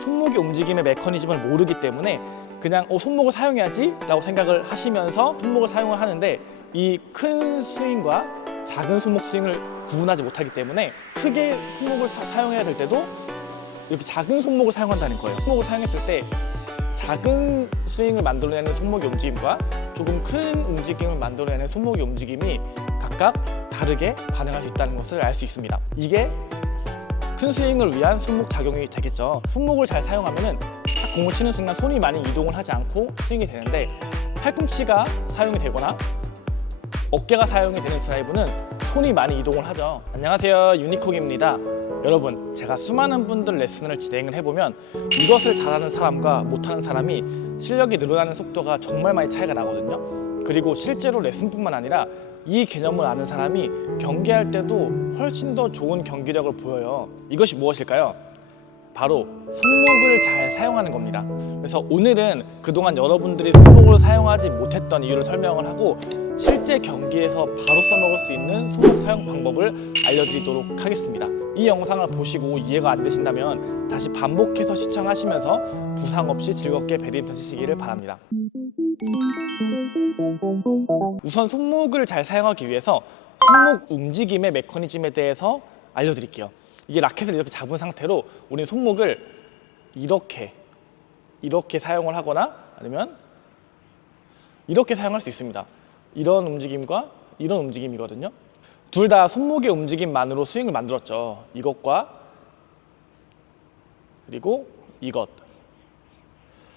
손목의 움직임의 메커니즘을 모르기 때문에 그냥 손목을 사용해야지 라고 생각을 하시면서 손목을 사용을 하는데, 이 큰 스윙과 작은 손목 스윙을 구분하지 못하기 때문에 크게 손목을 사용해야 될 때도 이렇게 작은 손목을 사용한다는 거예요. 손목을 사용했을 때 작은 스윙을 만들어내는 손목의 움직임과 조금 큰 움직임을 만들어내는 손목의 움직임이 각각 다르게 반응할 수 있다는 것을 알 수 있습니다. 이게 큰 스윙을 위한 손목 작용이 되겠죠. 손목을 잘 사용하면은 공을 치는 순간 손이 많이 이동을 하지 않고 스윙이 되는데, 팔꿈치가 사용이 되거나 어깨가 사용이 되는 드라이브는 손이 많이 이동을 하죠. 안녕하세요, 유니콕입니다. 여러분, 제가 수많은 분들 레슨을 진행을 해보면 이것을 잘하는 사람과 못하는 사람이 실력이 늘어나는 속도가 정말 많이 차이가 나거든요. 그리고 실제로 레슨뿐만 아니라 이 개념을 아는 사람이 경기할 때도 훨씬 더 좋은 경기력을 보여요. 이것이 무엇일까요? 바로 손목을 잘 사용하는 겁니다. 그래서 오늘은 그동안 여러분들이 손목을 사용하지 못했던 이유를 설명을 하고, 실제 경기에서 바로 써먹을 수 있는 손목 사용 방법을 알려드리도록 하겠습니다. 이 영상을 보시고 이해가 안 되신다면 다시 반복해서 시청하시면서 부상 없이 즐겁게 배드민턴 치시기를 바랍니다. 우선 손목을 잘 사용하기 위해서 손목 움직임의 메커니즘에 대해서 알려드릴게요. 이게 라켓을 이렇게 잡은 상태로 우리 손목을 이렇게 사용을 하거나 아니면 이렇게 사용할 수 있습니다. 이런 움직임과 이런 움직임이거든요. 둘 다 손목의 움직임만으로 스윙을 만들었죠. 이것과 그리고 이것.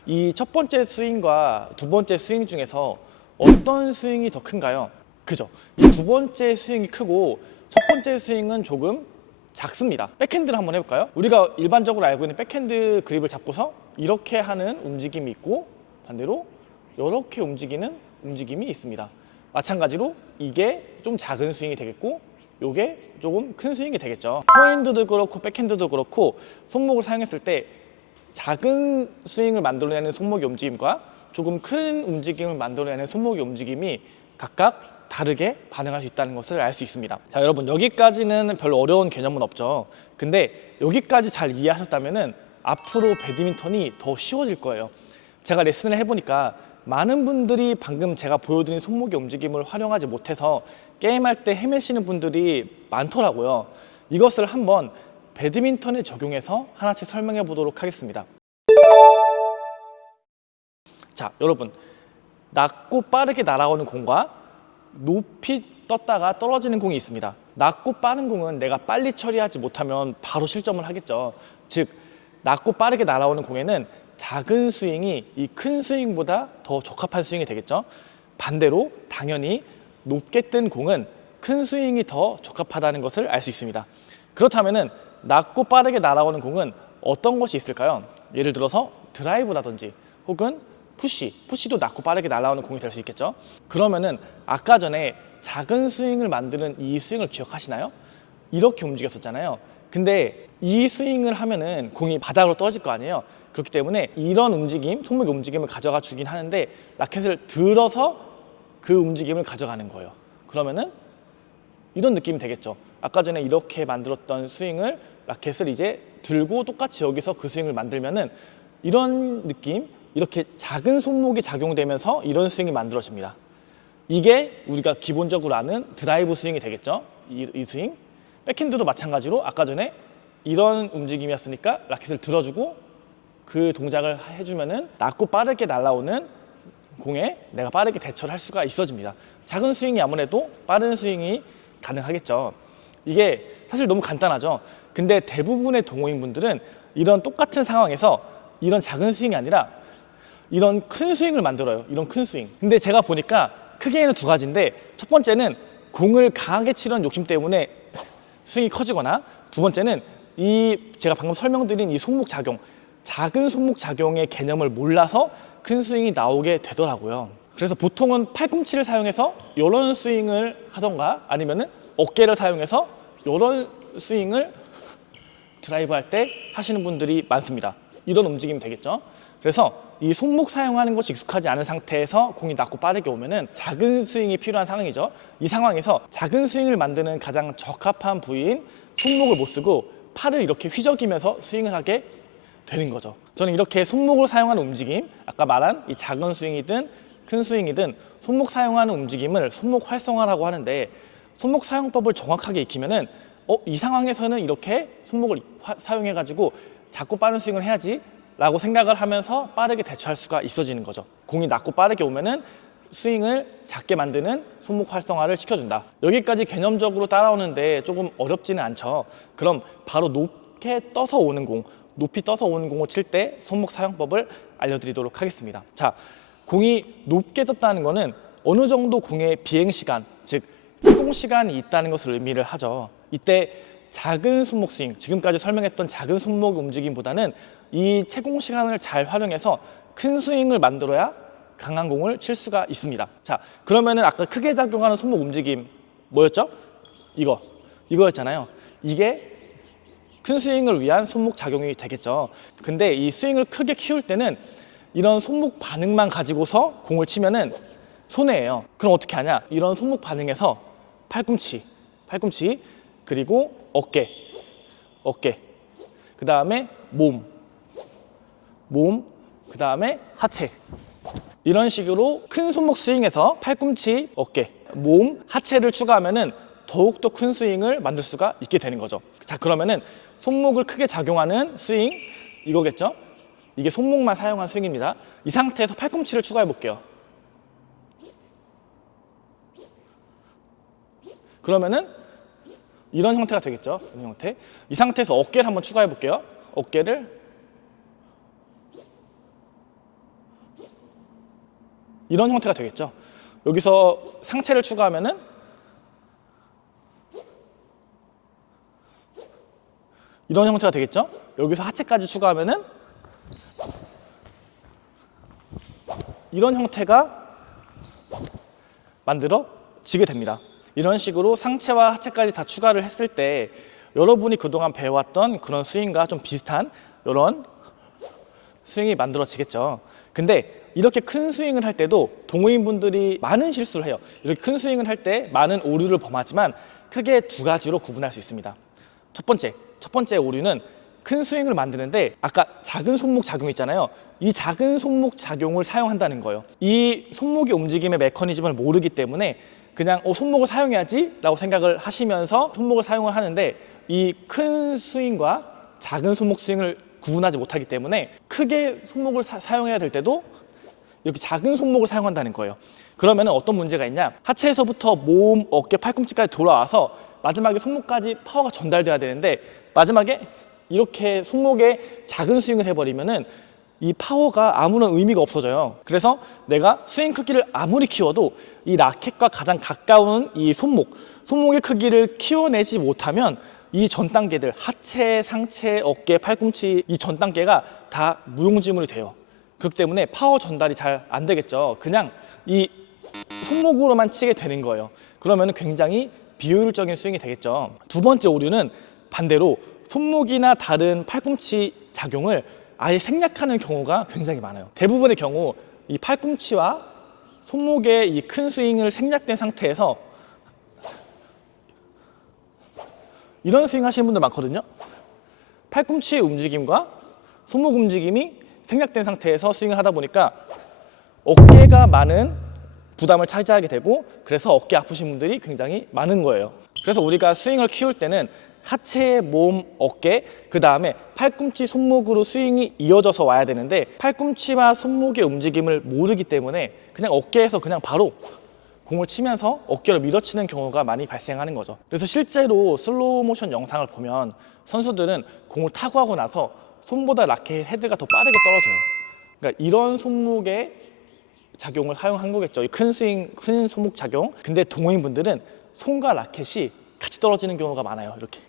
이 첫 번째 스윙과 두 번째 스윙 중에서 어떤 스윙이 더 큰가요? 그죠? 이 두 번째 스윙이 크고 첫 번째 스윙은 조금 작습니다. 백핸드를 한번 해볼까요? 우리가 일반적으로 알고 있는 백핸드 그립을 잡고서 이렇게 하는 움직임이 있고, 반대로 이렇게 움직이는 움직임이 있습니다. 마찬가지로 이게 좀 작은 스윙이 되겠고, 이게 조금 큰 스윙이 되겠죠. 포핸드도 그렇고 백핸드도 그렇고 손목을 사용했을 때 작은 스윙을 만들어내는 손목의 움직임과 조금 큰 움직임을 만들어내는 손목의 움직임이 각각 다르게 반응할 수 있다는 것을 알 수 있습니다. 자, 여러분, 여기까지는 별로 어려운 개념은 없죠. 근데 여기까지 잘 이해하셨다면 앞으로 배드민턴이 더 쉬워질 거예요. 제가 레슨을 해보니까 많은 분들이 방금 제가 보여드린 손목의 움직임을 활용하지 못해서 게임할 때 헤매시는 분들이 많더라고요. 이것을 한번 배드민턴에 적용해서 하나씩 설명해 보도록 하겠습니다. 자, 여러분, 낮고 빠르게 날아오는 공과 높이 떴다가 떨어지는 공이 있습니다. 낮고 빠른 공은 내가 빨리 처리하지 못하면 바로 실점을 하겠죠. 즉, 낮고 빠르게 날아오는 공에는 작은 스윙이 이 큰 스윙보다 더 적합한 스윙이 되겠죠. 반대로 당연히 높게 뜬 공은 큰 스윙이 더 적합하다는 것을 알 수 있습니다. 그렇다면 낮고 빠르게 날아오는 공은 어떤 것이 있을까요? 예를 들어서 드라이브라든지 혹은 푸시도 낮고 빠르게 날아오는 공이 될 수 있겠죠. 그러면은 아까 전에 작은 스윙을 만드는 이 스윙을 기억하시나요? 이렇게 움직였었잖아요. 근데 이 스윙을 하면은 공이 바닥으로 떨어질 거 아니에요. 그렇기 때문에 이런 움직임, 손목의 움직임을 가져가 주긴 하는데 라켓을 들어서 그 움직임을 가져가는 거예요. 그러면은 이런 느낌이 되겠죠. 아까 전에 이렇게 만들었던 스윙을 라켓을 이제 들고 똑같이 여기서 그 스윙을 만들면은 이런 느낌, 이렇게 작은 손목이 작용되면서 이런 스윙이 만들어집니다. 이게 우리가 기본적으로 아는 드라이브 스윙이 되겠죠. 이 스윙. 백핸드도 마찬가지로 아까 전에 이런 움직임이었으니까 라켓을 들어주고 그 동작을 해주면은 낮고 빠르게 날아오는 공에 내가 빠르게 대처를 할 수가 있어집니다. 작은 스윙이 아무래도 빠른 스윙이 가능하겠죠. 이게 사실 너무 간단하죠. 근데 대부분의 동호인분들은 이런 똑같은 상황에서 이런 작은 스윙이 아니라 이런 큰 스윙을 만들어요. 이런 큰 스윙. 근데 제가 보니까 크게는 두 가지인데, 첫 번째는 공을 강하게 치려는 욕심 때문에 스윙이 커지거나, 두 번째는 제가 방금 설명드린 이 손목 작용, 작은 손목 작용의 개념을 몰라서 큰 스윙이 나오게 되더라고요. 그래서 보통은 팔꿈치를 사용해서 이런 스윙을 하던가 아니면은 어깨를 사용해서 이런 스윙을 드라이브 할 때 하시는 분들이 많습니다. 이런 움직임이 되겠죠. 그래서 이 손목 사용하는 것이 익숙하지 않은 상태에서 공이 낮고 빠르게 오면은 작은 스윙이 필요한 상황이죠. 이 상황에서 작은 스윙을 만드는 가장 적합한 부위인 손목을 못 쓰고 팔을 이렇게 휘저기면서 스윙을 하게 되는 거죠. 저는 이렇게 손목을 사용하는 움직임, 아까 말한 이 작은 스윙이든 큰 스윙이든 손목 사용하는 움직임을 손목 활성화라고 하는데, 손목 사용법을 정확하게 익히면은 이 상황에서는 이렇게 손목을 사용해가지고 자꾸 빠른 스윙을 해야지 라고 생각을 하면서 빠르게 대처할 수가 있어지는 거죠. 공이 낮고 빠르게 오면은 스윙을 작게 만드는 손목 활성화를 시켜준다. 여기까지 개념적으로 따라오는데 조금 어렵지는 않죠. 그럼 바로 높게 떠서 오는 공, 높이 떠서 오는 공을 칠 때 손목 사용법을 알려드리도록 하겠습니다. 자, 공이 높게 떴다는 거는 어느 정도 공의 비행 시간, 즉 시공 시간이 있다는 것을 의미를 하죠. 이때 작은 손목 스윙, 지금까지 설명했던 작은 손목 움직임보다는 이 채공 시간을 잘 활용해서 큰 스윙을 만들어야 강한 공을 칠 수가 있습니다. 자, 그러면은 아까 크게 작용하는 손목 움직임 뭐였죠? 이거였잖아요. 이게 큰 스윙을 위한 손목 작용이 되겠죠. 근데 이 스윙을 크게 키울 때는 이런 손목 반응만 가지고서 공을 치면은 손해예요. 그럼 어떻게 하냐? 이런 손목 반응에서 팔꿈치, 그리고 어깨, 그 다음에 몸, 그 다음에 하체. 이런 식으로 큰 손목 스윙에서 팔꿈치, 어깨, 몸, 하체를 추가하면은 더욱더 큰 스윙을 만들 수가 있게 되는 거죠. 자, 그러면은 손목을 크게 작용하는 스윙, 이거겠죠? 이게 손목만 사용한 스윙입니다. 이 상태에서 팔꿈치를 추가해 볼게요. 그러면은 이런 형태가 되겠죠. 이런 형태. 이 상태에서 어깨를 한번 추가해 볼게요. 어깨를 이런 형태가 되겠죠. 여기서 상체를 추가하면은 이런 형태가 되겠죠. 여기서 하체까지 추가하면은 이런 형태가 만들어지게 됩니다. 이런 식으로 상체와 하체까지 다 추가를 했을 때 여러분이 그동안 배워왔던 그런 스윙과 좀 비슷한 이런 스윙이 만들어지겠죠. 근데 이렇게 큰 스윙을 할 때도 동호인분들이 많은 실수를 해요. 이렇게 큰 스윙을 할 때 많은 오류를 범하지만 크게 두 가지로 구분할 수 있습니다. 첫 번째 오류는 큰 스윙을 만드는데 아까 작은 손목 작용 있잖아요. 이 작은 손목 작용을 사용한다는 거예요. 이 손목의 움직임의 메커니즘을 모르기 때문에 그냥 손목을 사용해야지 라고 생각을 하시면서 손목을 사용을 하는데, 이 큰 스윙과 작은 손목 스윙을 구분하지 못하기 때문에 크게 손목을 사용해야 될 때도 이렇게 작은 손목을 사용한다는 거예요. 그러면 어떤 문제가 있냐? 하체에서부터 몸, 어깨, 팔꿈치까지 돌아와서 마지막에 손목까지 파워가 전달돼야 되는데 마지막에 이렇게 손목에 작은 스윙을 해버리면은 이 파워가 아무런 의미가 없어져요. 그래서 내가 스윙 크기를 아무리 키워도 이 라켓과 가장 가까운 이 손목의 크기를 키워내지 못하면 이 전 단계들, 하체, 상체, 어깨, 팔꿈치, 이 전 단계가 다 무용지물이 돼요. 그렇기 때문에 파워 전달이 잘 안 되겠죠. 그냥 이 손목으로만 치게 되는 거예요. 그러면 굉장히 비효율적인 스윙이 되겠죠. 두 번째 오류는 반대로 손목이나 다른 팔꿈치 작용을 아예 생략하는 경우가 굉장히 많아요. 대부분의 경우 이 팔꿈치와 손목의 이 큰 스윙을 생략된 상태에서 이런 스윙 하시는 분들 많거든요. 팔꿈치의 움직임과 손목 움직임이 생략된 상태에서 스윙을 하다 보니까 어깨가 많은 부담을 차지하게 되고, 그래서 어깨 아프신 분들이 굉장히 많은 거예요. 그래서 우리가 스윙을 키울 때는 하체, 몸, 어깨, 그 다음에 팔꿈치, 손목으로 스윙이 이어져서 와야 되는데 팔꿈치와 손목의 움직임을 모르기 때문에 그냥 어깨에서 그냥 바로 공을 치면서 어깨를 밀어치는 경우가 많이 발생하는 거죠. 그래서 실제로 슬로우 모션 영상을 보면 선수들은 공을 타구 하고 나서 손보다 라켓 헤드가 더 빠르게 떨어져요. 그러니까 이런 손목의 작용을 사용한 거겠죠. 큰 스윙, 큰 손목 작용. 근데 동호인분들은 손과 라켓이 같이 떨어지는 경우가 많아요. 이렇게.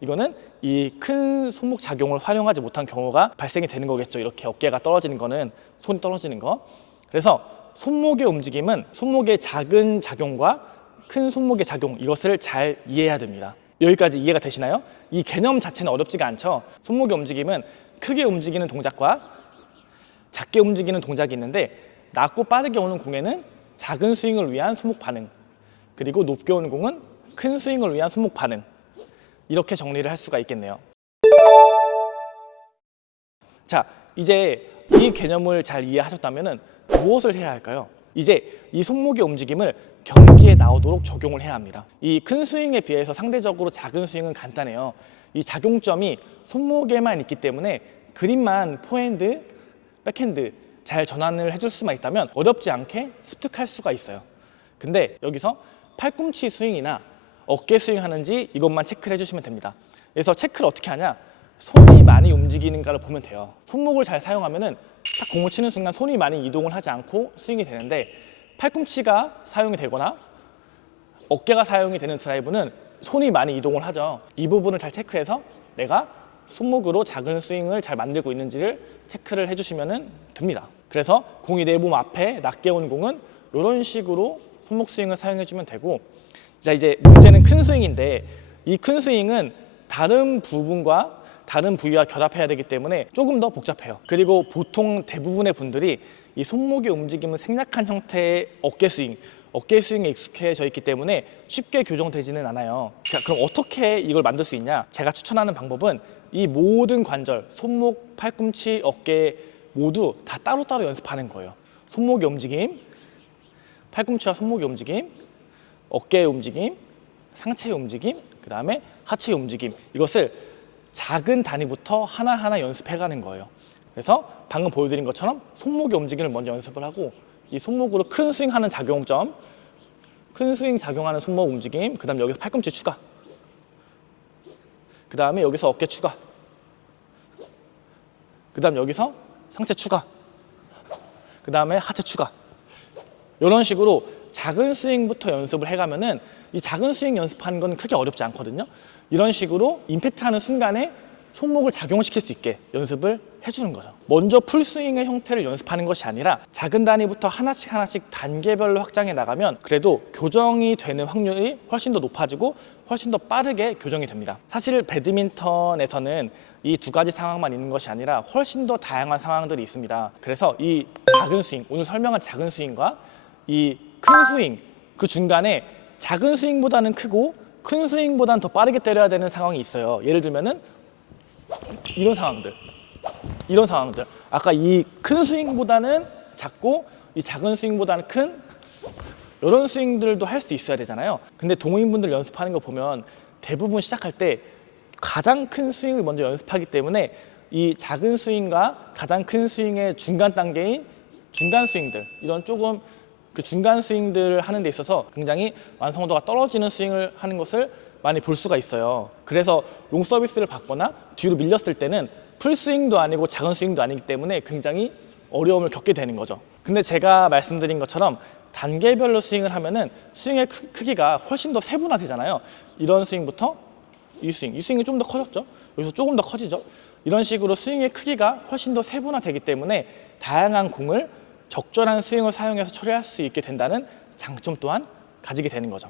이거는 이 큰 손목 작용을 활용하지 못한 경우가 발생이 되는 거겠죠. 이렇게 어깨가 떨어지는 거는 손이 떨어지는 거. 그래서 손목의 움직임은 손목의 작은 작용과 큰 손목의 작용, 이것을 잘 이해해야 됩니다. 여기까지 이해가 되시나요? 이 개념 자체는 어렵지가 않죠. 손목의 움직임은 크게 움직이는 동작과 작게 움직이는 동작이 있는데 낮고 빠르게 오는 공에는 작은 스윙을 위한 손목 반응, 그리고 높게 오는 공은 큰 스윙을 위한 손목 반응, 이렇게 정리를 할 수가 있겠네요. 자, 이제 이 개념을 잘 이해하셨다면 무엇을 해야 할까요? 이제 이 손목의 움직임을 경기에 나오도록 적용을 해야 합니다. 이 큰 스윙에 비해서 상대적으로 작은 스윙은 간단해요. 이 작용점이 손목에만 있기 때문에 그립만 포핸드, 백핸드 잘 전환을 해줄 수만 있다면 어렵지 않게 습득할 수가 있어요. 근데 여기서 팔꿈치 스윙이나 어깨 스윙 하는지 이것만 체크를 해주시면 됩니다. 그래서 체크를 어떻게 하냐? 손이 많이 움직이는가를 보면 돼요. 손목을 잘 사용하면은 딱 공을 치는 순간 손이 많이 이동을 하지 않고 스윙이 되는데, 팔꿈치가 사용이 되거나 어깨가 사용이 되는 드라이브는 손이 많이 이동을 하죠. 이 부분을 잘 체크해서 내가 손목으로 작은 스윙을 잘 만들고 있는지를 체크를 해주시면 됩니다. 그래서 공이 내 몸 앞에 낮게 온 공은 이런 식으로 손목 스윙을 사용해주면 되고, 자, 이제 문제는 큰 스윙인데 이 큰 스윙은 다른 부분과 다른 부위와 결합해야 되기 때문에 조금 더 복잡해요. 그리고 보통 대부분의 분들이 이 손목의 움직임은 생략한 형태의 어깨 스윙에 익숙해져 있기 때문에 쉽게 교정되지는 않아요. 자, 그럼 어떻게 이걸 만들 수 있냐? 제가 추천하는 방법은 이 모든 관절, 손목, 팔꿈치, 어깨 모두 다 따로따로 연습하는 거예요. 손목의 움직임, 팔꿈치와 손목의 움직임, 어깨의 움직임, 상체의 움직임, 그 다음에 하체의 움직임, 이것을 작은 단위부터 하나하나 연습해가는 거예요. 그래서 방금 보여드린 것처럼 손목의 움직임을 먼저 연습을 하고, 이 손목으로 큰 스윙하는 작용점, 큰 스윙 작용하는 손목 움직임, 그 다음 여기서 팔꿈치 추가, 그 다음에 여기서 어깨 추가, 그 다음 여기서 상체 추가, 그 다음에 하체 추가, 이런 식으로 작은 스윙부터 연습을 해가면은 이 작은 스윙 연습하는 건 크게 어렵지 않거든요. 이런 식으로 임팩트하는 순간에 손목을 작용시킬 수 있게 연습을 해주는 거죠. 먼저 풀스윙의 형태를 연습하는 것이 아니라 작은 단위부터 하나씩 단계별로 확장해 나가면 그래도 교정이 되는 확률이 훨씬 더 높아지고 훨씬 더 빠르게 교정이 됩니다. 사실 배드민턴에서는 이 두 가지 상황만 있는 것이 아니라 훨씬 더 다양한 상황들이 있습니다. 그래서 이 작은 스윙, 오늘 설명한 작은 스윙과 이 큰 스윙, 그 중간에 작은 스윙보다는 크고 큰 스윙보다는 더 빠르게 때려야 되는 상황이 있어요. 예를 들면은 이런 상황들. 아까 이 큰 스윙보다는 작고 이 작은 스윙보다는 큰 이런 스윙들도 할 수 있어야 되잖아요. 근데 동호인분들 연습하는 거 보면 대부분 시작할 때 가장 큰 스윙을 먼저 연습하기 때문에 이 작은 스윙과 가장 큰 스윙의 중간 단계인 중간 스윙들, 이런 조금 그 중간 스윙들을 하는 데 있어서 굉장히 완성도가 떨어지는 스윙을 하는 것을 많이 볼 수가 있어요. 그래서 롱 서비스를 받거나 뒤로 밀렸을 때는 풀 스윙도 아니고 작은 스윙도 아니기 때문에 굉장히 어려움을 겪게 되는 거죠. 근데 제가 말씀드린 것처럼 단계별로 스윙을 하면은 스윙의 크기가 훨씬 더 세분화되잖아요. 이런 스윙부터 이 스윙이 좀 더 커졌죠. 여기서 조금 더 커지죠. 이런 식으로 스윙의 크기가 훨씬 더 세분화되기 때문에 다양한 공을 적절한 스윙을 사용해서 처리할 수 있게 된다는 장점 또한 가지게 되는 거죠.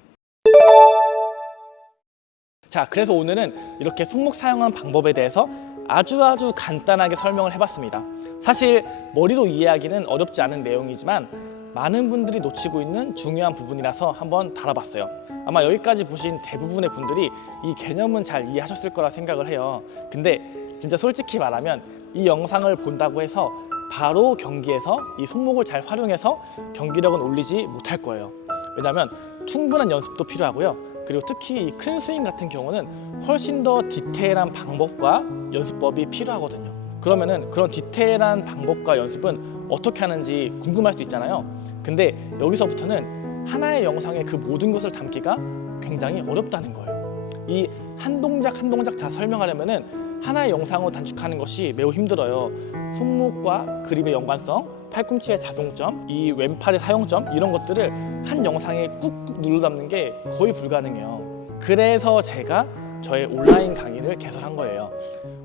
자, 그래서 오늘은 이렇게 손목 사용하는 방법에 대해서 아주 간단하게 설명을 해봤습니다. 사실 머리로 이해하기는 어렵지 않은 내용이지만 많은 분들이 놓치고 있는 중요한 부분이라서 한번 다뤄봤어요. 아마 여기까지 보신 대부분의 분들이 이 개념은 잘 이해하셨을 거라 생각을 해요. 근데 진짜 솔직히 말하면 이 영상을 본다고 해서 바로 경기에서 이 손목을 잘 활용해서 경기력은 올리지 못할 거예요. 왜냐하면 충분한 연습도 필요하고요. 그리고 특히 이 큰 스윙 같은 경우는 훨씬 더 디테일한 방법과 연습법이 필요하거든요. 그러면은 그런 디테일한 방법과 연습은 어떻게 하는지 궁금할 수 있잖아요. 근데 여기서부터는 하나의 영상에 그 모든 것을 담기가 굉장히 어렵다는 거예요. 이 한 동작 한 동작 다 설명하려면은 하나의 영상으로 단축하는 것이 매우 힘들어요. 손목과 그립의 연관성, 팔꿈치의 작용점, 이 왼팔의 사용점, 이런 것들을 한 영상에 꾹꾹 눌러 담는 게 거의 불가능해요. 그래서 제가 저의 온라인 강의를 개설한 거예요.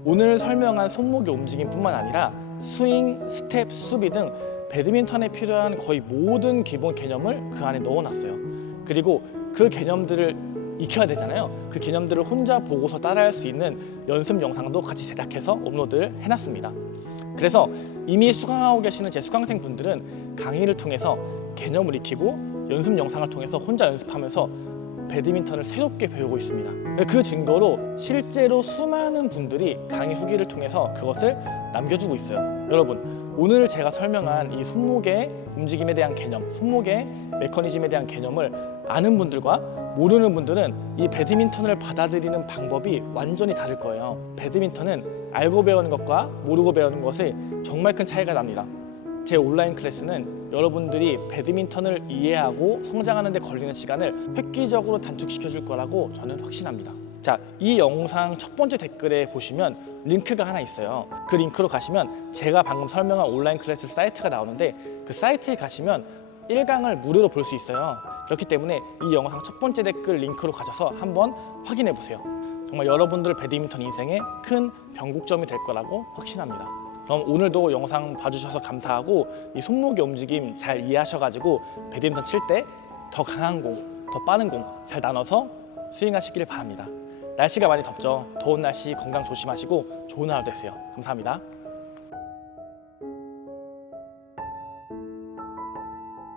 오늘 설명한 손목의 움직임뿐만 아니라 스윙, 스텝, 수비 등 배드민턴에 필요한 거의 모든 기본 개념을 그 안에 넣어놨어요. 그리고 그 개념들을 익혀야 되잖아요. 그 개념들을 혼자 보고서 따라할 수 있는 연습 영상도 같이 제작해서 업로드를 해놨습니다. 그래서 이미 수강하고 계시는 제 수강생 분들은 강의를 통해서 개념을 익히고 연습 영상을 통해서 혼자 연습하면서 배드민턴을 새롭게 배우고 있습니다. 그 증거로 실제로 수많은 분들이 강의 후기를 통해서 그것을 남겨주고 있어요. 여러분, 오늘 제가 설명한 이 손목의 움직임에 대한 개념, 손목의 메커니즘에 대한 개념을 아는 분들과 모르는 분들은 이 배드민턴을 받아들이는 방법이 완전히 다를 거예요. 배드민턴은 알고 배우는 것과 모르고 배우는 것에 정말 큰 차이가 납니다. 제 온라인 클래스는 여러분들이 배드민턴을 이해하고 성장하는 데 걸리는 시간을 획기적으로 단축시켜 줄 거라고 저는 확신합니다. 자, 이 영상 첫 번째 댓글에 보시면 링크가 하나 있어요. 그 링크로 가시면 제가 방금 설명한 온라인 클래스 사이트가 나오는데 그 사이트에 가시면 1강을 무료로 볼 수 있어요. 그렇기 때문에 이 영상 첫 번째 댓글 링크로 가셔서 한번 확인해 보세요. 정말 여러분들 배드민턴 인생의 큰 변곡점이 될 거라고 확신합니다. 그럼 오늘도 영상 봐주셔서 감사하고 이 손목의 움직임 잘 이해하셔가지고 배드민턴 칠 때 더 강한 공, 더 빠른 공 잘 나눠서 스윙하시길 바랍니다. 날씨가 많이 덥죠. 더운 날씨 건강 조심하시고 좋은 하루 되세요. 감사합니다.